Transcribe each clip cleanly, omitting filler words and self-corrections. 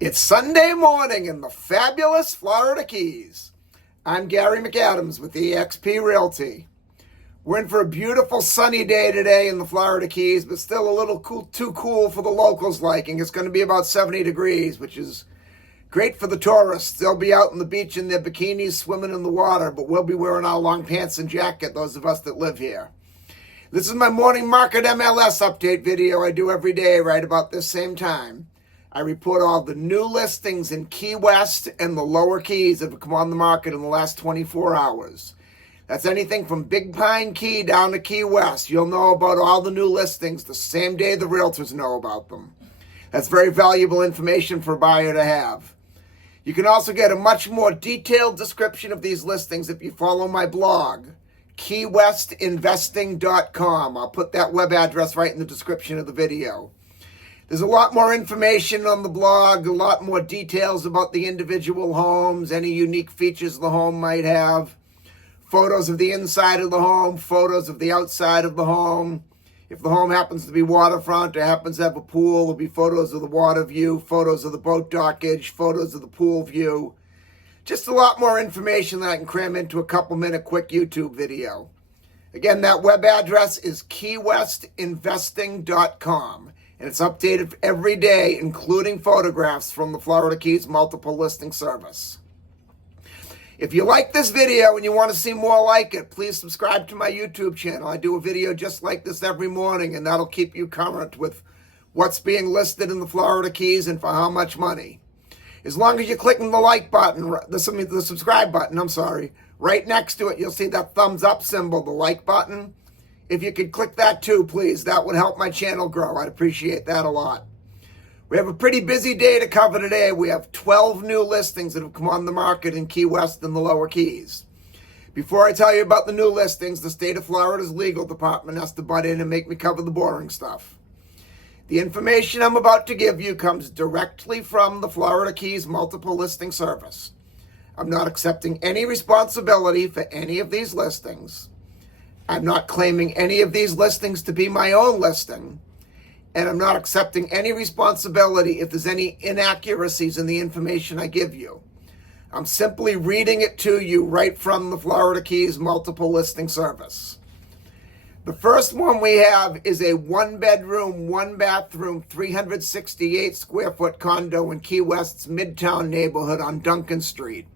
It's Sunday morning in the fabulous Florida Keys. I'm Gary McAdams with eXp Realty. We're in for a beautiful sunny day today in the Florida Keys, but still a little too cool for the locals' liking. It's going to be about 70 degrees, which is great for the tourists. They'll be out on the beach in their bikinis swimming in the water, but we'll be wearing our long pants and jacket, those of us that live here. This is my morning market MLS update video I do every day right about this same time. I report all the new listings in Key West and the lower Keys that have come on the market in the last 24 hours. That's anything from Big Pine Key down to Key West. You'll know about all the new listings the same day the realtors know about them. That's very valuable information for a buyer to have. You can also get a much more detailed description of these listings if you follow my blog, keywestinvesting.com. I'll put that web address right in the description of the video. There's a lot more information on the blog, a lot more details about the individual homes, any unique features the home might have, photos of the inside of the home, photos of the outside of the home. If the home happens to be waterfront or happens to have a pool, there'll be photos of the water view, photos of the boat dockage, photos of the pool view. Just a lot more information that I can cram into a couple-minute quick YouTube video. Again, that web address is keywestinvesting.com. And it's updated every day, including photographs from the Florida Keys multiple listing service. If you like this video and you want to see more like it, please subscribe to my YouTube channel. I do a video just like this every morning, and that'll keep you current with what's being listed in the Florida Keys and for how much money. As long as you're clicking the like button, the subscribe button, right next to it, you'll see that thumbs up symbol, the like button. If you could click that too, please, that would help my channel grow. I'd appreciate that a lot. We have a pretty busy day to cover today. We have 12 new listings that have come on the market in Key West and the lower Keys. Before I tell you about the new listings, the state of Florida's legal department has to butt in and make me cover the boring stuff. The information I'm about to give you comes directly from the Florida Keys multiple listing service. I'm not accepting any responsibility for any of these listings. I'm not claiming any of these listings to be my own listing, and I'm not accepting any responsibility if there's any inaccuracies in the information I give you. I'm simply reading it to you right from the Florida Keys multiple listing service. The first one we have is a one-bedroom, one-bathroom, 368 square foot condo in Key West's Midtown neighborhood on Duncan Street.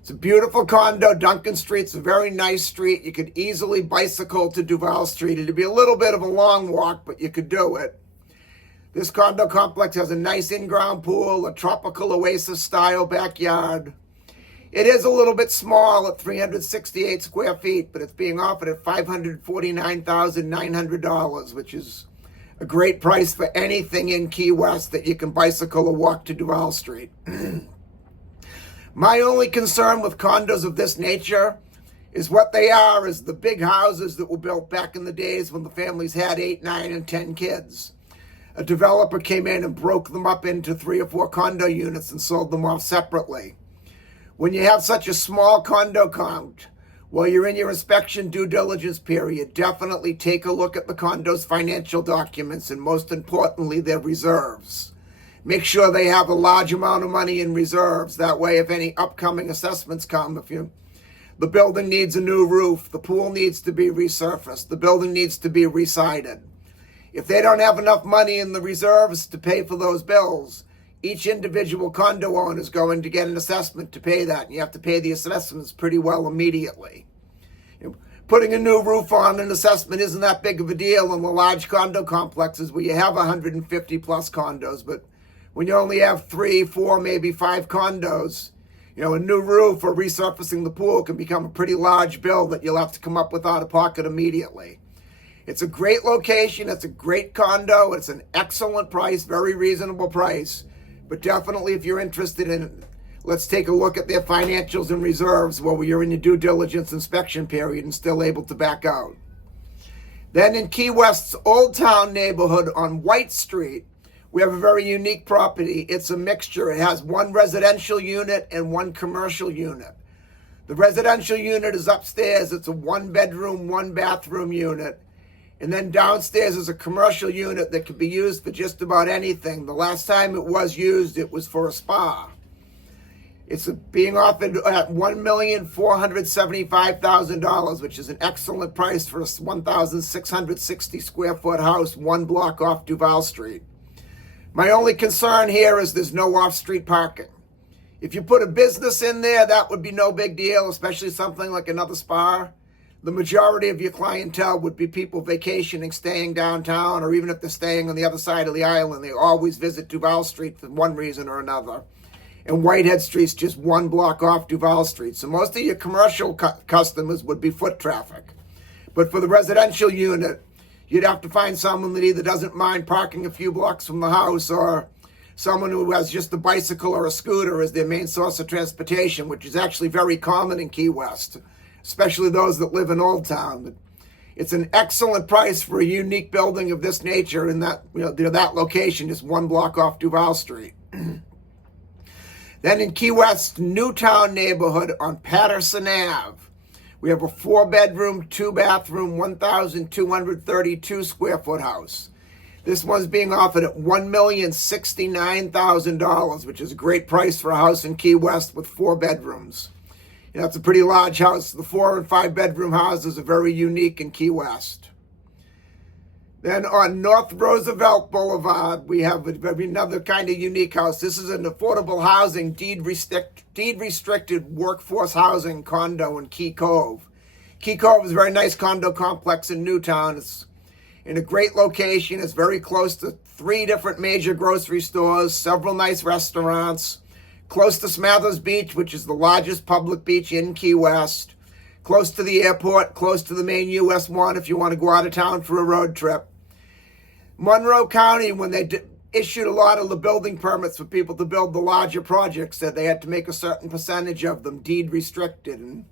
It's a beautiful condo. Duncan Street's a very nice street. You could easily bicycle to Duval Street. It'd be a little bit of a long walk, but you could do it. This condo complex has a nice in-ground pool, a tropical oasis-style backyard. It is a little bit small at 368 square feet, but it's being offered at $549,900, which is a great price for anything in Key West that you can bicycle or walk to Duval Street. My only concern with condos of this nature is what they are is the big houses that were built back in the days when the families had 8, 9, and 10 kids. A developer came in and broke them up into 3 or 4 condo units and sold them off separately. When you have such a small condo count, while you're in your inspection due diligence period, definitely take a look at the condo's financial documents and most importantly, their reserves. Make sure they have a large amount of money in reserves. That way, if any upcoming assessments come, the building needs a new roof, the pool needs to be resurfaced, the building needs to be resided. If they don't have enough money in the reserves to pay for those bills, each individual condo owner is going to get an assessment to pay that, and you have to pay the assessments pretty well immediately. Putting a new roof on an assessment isn't that big of a deal in the large condo complexes where you have 150 plus condos, but when you only have 3, 4, maybe 5 condos, a new roof or resurfacing the pool can become a pretty large bill that you'll have to come up with out of pocket immediately. It's a great location. It's a great condo. It's an excellent price, very reasonable price. But definitely if you're interested in it, let's take a look at their financials and reserves while you're in your due diligence inspection period and still able to back out. Then in Key West's Old Town neighborhood on White Street, we have a very unique property. It's a mixture. It has 1 residential unit and 1 commercial unit. The residential unit is upstairs. It's a 1-bedroom, 1-bathroom unit. And then downstairs is a commercial unit that could be used for just about anything. The last time it was used, it was for a spa. It's being offered at $1,475,000, which is an excellent price for a 1,660 square foot house, 1 block off Duval Street. My only concern here is there's no off-street parking. If you put a business in there, that would be no big deal, especially something like another spa. The majority of your clientele would be people vacationing, staying downtown, or even if they're staying on the other side of the island, they always visit Duval Street for one reason or another. And Whitehead Street's just 1 block off Duval Street. So most of your commercial customers would be foot traffic. But for the residential unit, you'd have to find someone that either doesn't mind parking a few blocks from the house, or someone who has just a bicycle or a scooter as their main source of transportation, which is actually very common in Key West, especially those that live in Old Town. But it's an excellent price for a unique building of this nature in that, that location, just 1 block off Duval Street. Then in Key West, Newtown neighborhood on Patterson Ave, we have a 4-bedroom, 2-bathroom, 1,232 square foot house. This one's being offered at $1,069,000, which is a great price for a house in Key West with 4 bedrooms. It's a pretty large house. The 4 and 5 bedroom houses are very unique in Key West. Then on North Roosevelt Boulevard, we have another kind of unique house. This is an affordable housing, deed restricted workforce housing condo in Key Cove. Key Cove is a very nice condo complex in Newtown. It's in a great location. It's very close to 3 different major grocery stores, several nice restaurants, close to Smathers Beach, which is the largest public beach in Key West, close to the airport, close to the main US 1 if you want to go out of town for a road trip. Monroe County, when they issued a lot of the building permits for people to build the larger projects, said they had to make a certain percentage of them deed restricted. And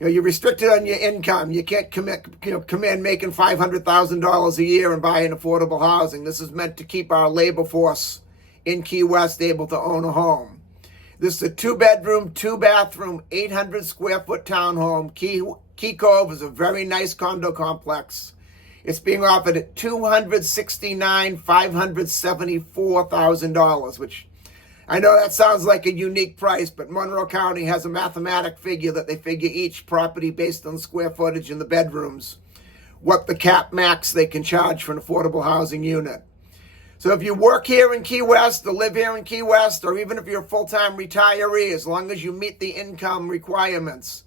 you're restricted on your income. You can't come in making $500,000 a year and buying affordable housing. This is meant to keep our labor force in Key West able to own a home. This is a 2-bedroom, 2-bathroom, 800 square foot townhome. Key Cove is a very nice condo complex. It's being offered at $269,574,000, which I know that sounds like a unique price, but Monroe County has a mathematic figure that they figure each property based on the square footage in the bedrooms, what the cap max they can charge for an affordable housing unit. So if you work here in Key West or live here in Key West, or even if you're a full-time retiree, as long as you meet the income requirements,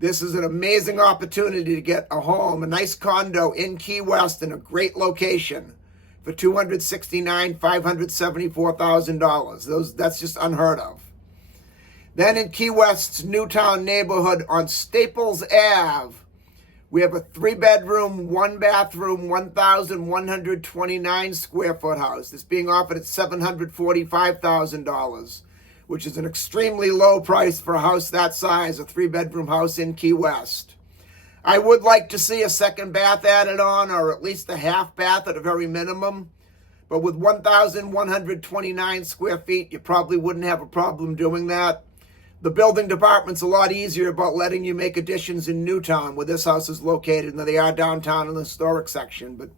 this is an amazing opportunity to get a home, a nice condo in Key West in a great location for $269,574,000. That's just unheard of. Then in Key West's Newtown neighborhood on Staples Ave, we have a 3-bedroom, 1-bathroom, 1,129 square foot house. It's being offered at $745,000, which is an extremely low price for a house that size, a 3-bedroom house in Key West. I would like to see a second bath added on, or at least a half bath at a very minimum. But with 1,129 square feet, you probably wouldn't have a problem doing that. The building department's a lot easier about letting you make additions in Newtown, where this house is located, than they are downtown in the historic section. But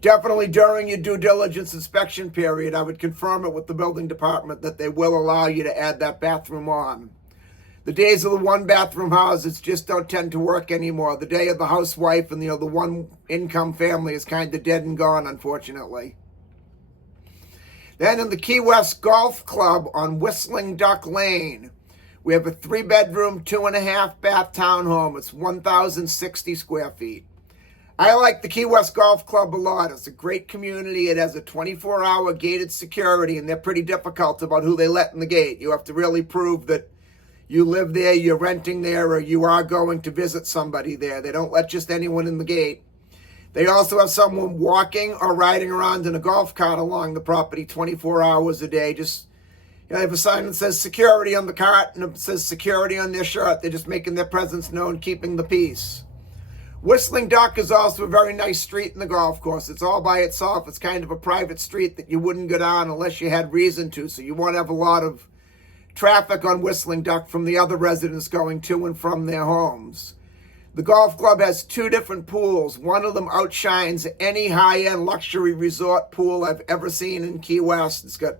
definitely during your due diligence inspection period, I would confirm it with the building department that they will allow you to add that bathroom on. The days of the 1-bathroom houses just don't tend to work anymore. The day of the housewife and the 1-income family is kind of dead and gone, unfortunately. Then in the Key West Golf Club on Whistling Duck Lane, we have a 3-bedroom, 2.5-bath townhome. It's 1,060 square feet. I like the Key West Golf Club a lot. It's a great community. It has a 24-hour gated security, and they're pretty difficult about who they let in the gate. You have to really prove that you live there, you're renting there, or you are going to visit somebody there. They don't let just anyone in the gate. They also have someone walking or riding around in a golf cart along the property 24 hours a day. They have a sign that says security on the cart, and it says security on their shirt. They're just making their presence known, keeping the peace. Whistling Duck is also a very nice street in the golf course. It's all by itself. It's kind of a private street that you wouldn't go down unless you had reason to, so you won't have a lot of traffic on Whistling Duck from the other residents going to and from their homes. The golf club has 2 different pools. One of them outshines any high-end luxury resort pool I've ever seen in Key West. It's got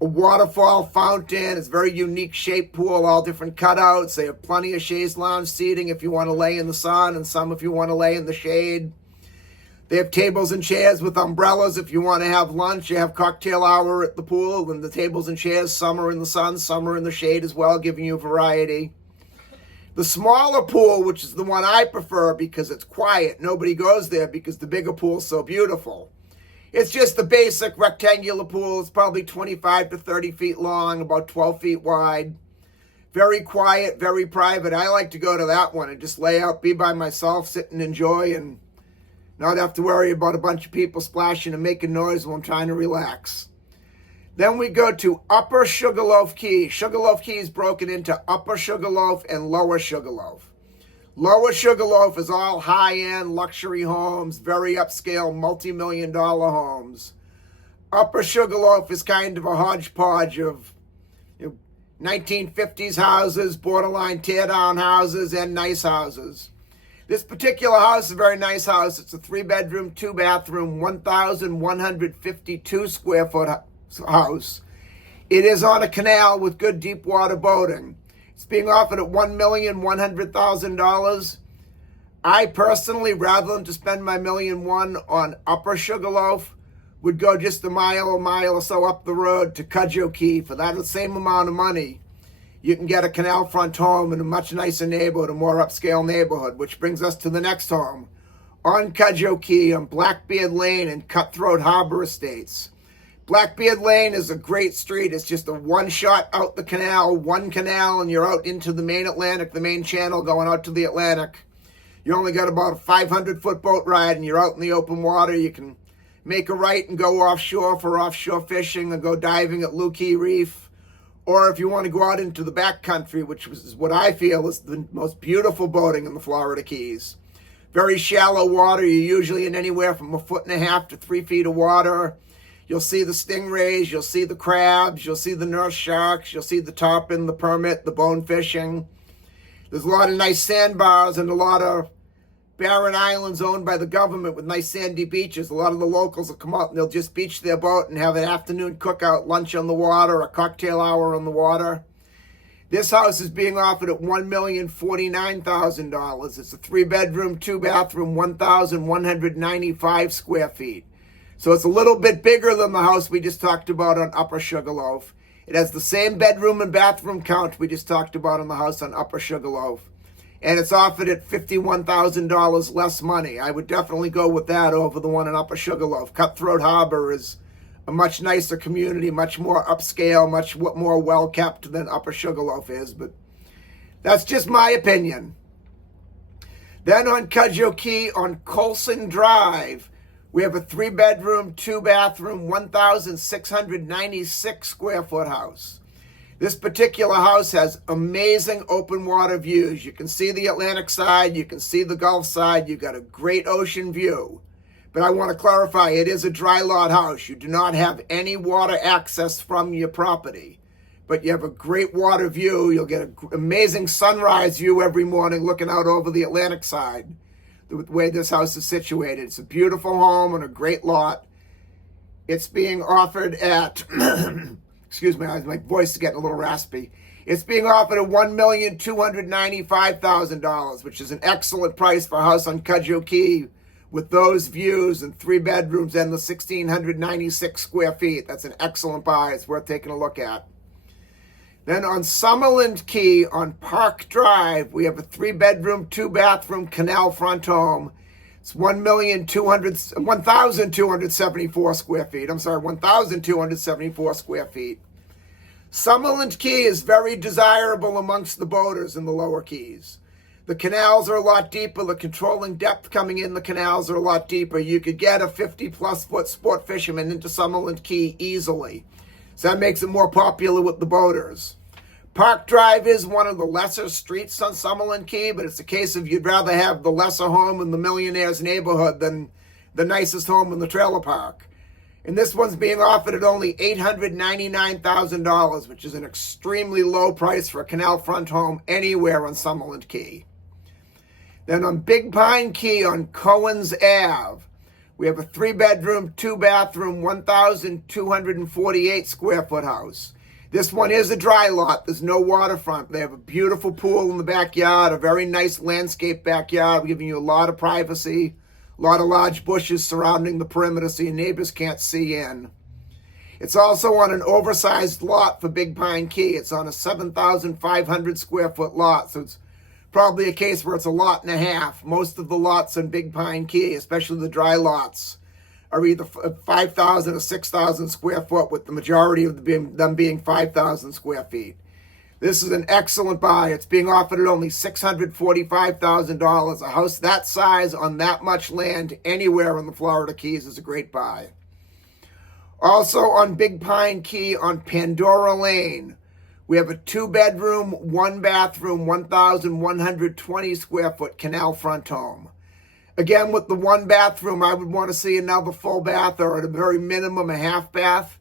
a waterfall fountain. It's a very unique shaped pool, all different cutouts. They have plenty of chaise lounge seating if you want to lay in the sun, and some if you want to lay in the shade. They have tables and chairs with umbrellas if you want to have lunch. You have cocktail hour at the pool, and the tables and chairs, some are in the sun, some are in the shade as well, giving you variety. The smaller pool, which is the one I prefer because it's quiet, nobody goes there because the bigger pool is so beautiful. It's just the basic rectangular pool. It's probably 25 to 30 feet long, about 12 feet wide. Very quiet, very private. I like to go to that one and just lay out, be by myself, sit and enjoy, and not have to worry about a bunch of people splashing and making noise while I'm trying to relax. Then we go to Upper Sugarloaf Key. Sugarloaf Key is broken into Upper Sugarloaf and Lower Sugarloaf. Lower Sugarloaf is all high-end luxury homes, very upscale, multi-million-dollar homes. Upper Sugarloaf is kind of a hodgepodge of 1950s houses, borderline tear-down houses, and nice houses. This particular house is a very nice house. It's a 3-bedroom, 2-bathroom, 1,152 square foot house. It is on a canal with good deep water boating. It's being offered at $1,100,000. I personally, rather than to spend my $1.1 million on Upper Sugarloaf, would go just a mile or so up the road to Kojo Key. For that same amount of money, you can get a canal front home in a much nicer neighborhood, a more upscale neighborhood, which brings us to the next home on Kojo Key on Blackbeard Lane and Cutthroat Harbor Estates. Blackbeard Lane is a great street. It's just a one-shot out the canal, one canal, and you're out into the main Atlantic, the main channel going out to the Atlantic. You only got about a 500-foot boat ride, and you're out in the open water. You can make a right and go offshore for offshore fishing and go diving at Looe Key Reef. Or if you want to go out into the backcountry, which is what I feel is the most beautiful boating in the Florida Keys. Very shallow water. You're usually in anywhere from 1.5 feet to 3 feet of water. You'll see the stingrays, you'll see the crabs, you'll see the nurse sharks, you'll see the tarpon, the permit, the bone fishing. There's a lot of nice sandbars and a lot of barren islands owned by the government with nice sandy beaches. A lot of the locals will come out and they'll just beach their boat and have an afternoon cookout, lunch on the water, a cocktail hour on the water. This house is being offered at $1,049,000. It's a 3-bedroom, 2-bathroom, 1,195 square feet. So it's a little bit bigger than the house we just talked about on Upper Sugarloaf. It has the same bedroom and bathroom count we just talked about on the house on Upper Sugarloaf. And it's offered at $51,000 less money. I would definitely go with that over the one on Upper Sugarloaf. Cutthroat Harbor is a much nicer community, much more upscale, much more well-kept than Upper Sugarloaf is. But that's just my opinion. Then on Kojo Key on Colson Drive, we have a 3-bedroom, 2-bathroom, 1,696 square foot house. This particular house has amazing open water views. You can see the Atlantic side, you can see the Gulf side, you've got a great ocean view. But I want to clarify, it is a dry lot house. You do not have any water access from your property. But you have a great water view. You'll get an amazing sunrise view every morning looking out over the Atlantic side. The way this house is situated. It's a beautiful home on a great lot. It's being offered at, excuse me, my voice is getting a little raspy. It's being offered at $1,295,000, which is an excellent price for a house on Kojo Key with those views and 3 bedrooms and the 1,696 square feet. That's an excellent buy. It's worth taking a look at. Then on Summerland Key on Park Drive, we have a 3-bedroom, 2-bathroom canal front home. It's 1,274 square feet. I'm sorry, 1,274 square feet. Summerland Key is very desirable amongst the boaters in the lower keys. The canals are a lot deeper. The controlling depth coming in the canals are a lot deeper. You could get a 50-plus foot sport fisherman into Summerland Key easily. So that makes it more popular with the boaters. Park Drive is one of the lesser streets on Summerland Key, but it's a case of you'd rather have the lesser home in the millionaire's neighborhood than the nicest home in the trailer park. And this one's being offered at only $899,000, which is an extremely low price for a canal front home anywhere on Summerland Key. Then on Big Pine Key on Cohen's Ave, we have a 3-bedroom, 2-bathroom, 1,248 square foot house. This one is a dry lot. There's no waterfront. They have a beautiful pool in the backyard, a very nice landscape backyard, giving you a lot of privacy, a lot of large bushes surrounding the perimeter so your neighbors can't see in. It's also on an oversized lot for Big Pine Key. It's on a 7,500 square foot lot, so it's probably a case where it's a lot and a half. Most of the lots in Big Pine Key, especially the dry lots, are either 5,000 or 6,000 square foot, with the majority of them being 5,000 square feet. This is an excellent buy. It's being offered at only $645,000. A house that size on that much land anywhere in the Florida Keys is a great buy. Also on Big Pine Key on Pandora Lane, we have a 2-bedroom, 1-bathroom, 1,120 square foot canal front home. Again, with the 1 bathroom, I would want to see another full bath, or at a very minimum, a half bath.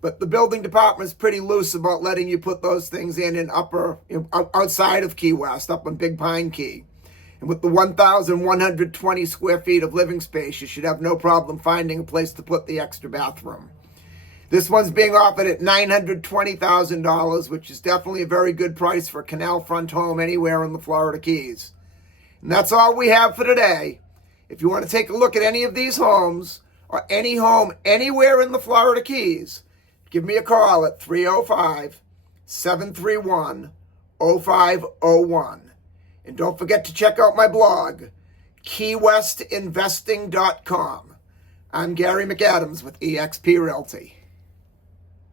But the building department is pretty loose about letting you put those things in outside of Key West, up on Big Pine Key. And with the 1,120 square feet of living space, you should have no problem finding a place to put the extra bathroom. This one's being offered at $920,000, which is definitely a very good price for a canal front home anywhere in the Florida Keys. And that's all we have for today. If you want to take a look at any of these homes, or any home anywhere in the Florida Keys, give me a call at 305-731-0501. And don't forget to check out my blog, keywestinvesting.com. I'm Gary McAdams with eXp Realty.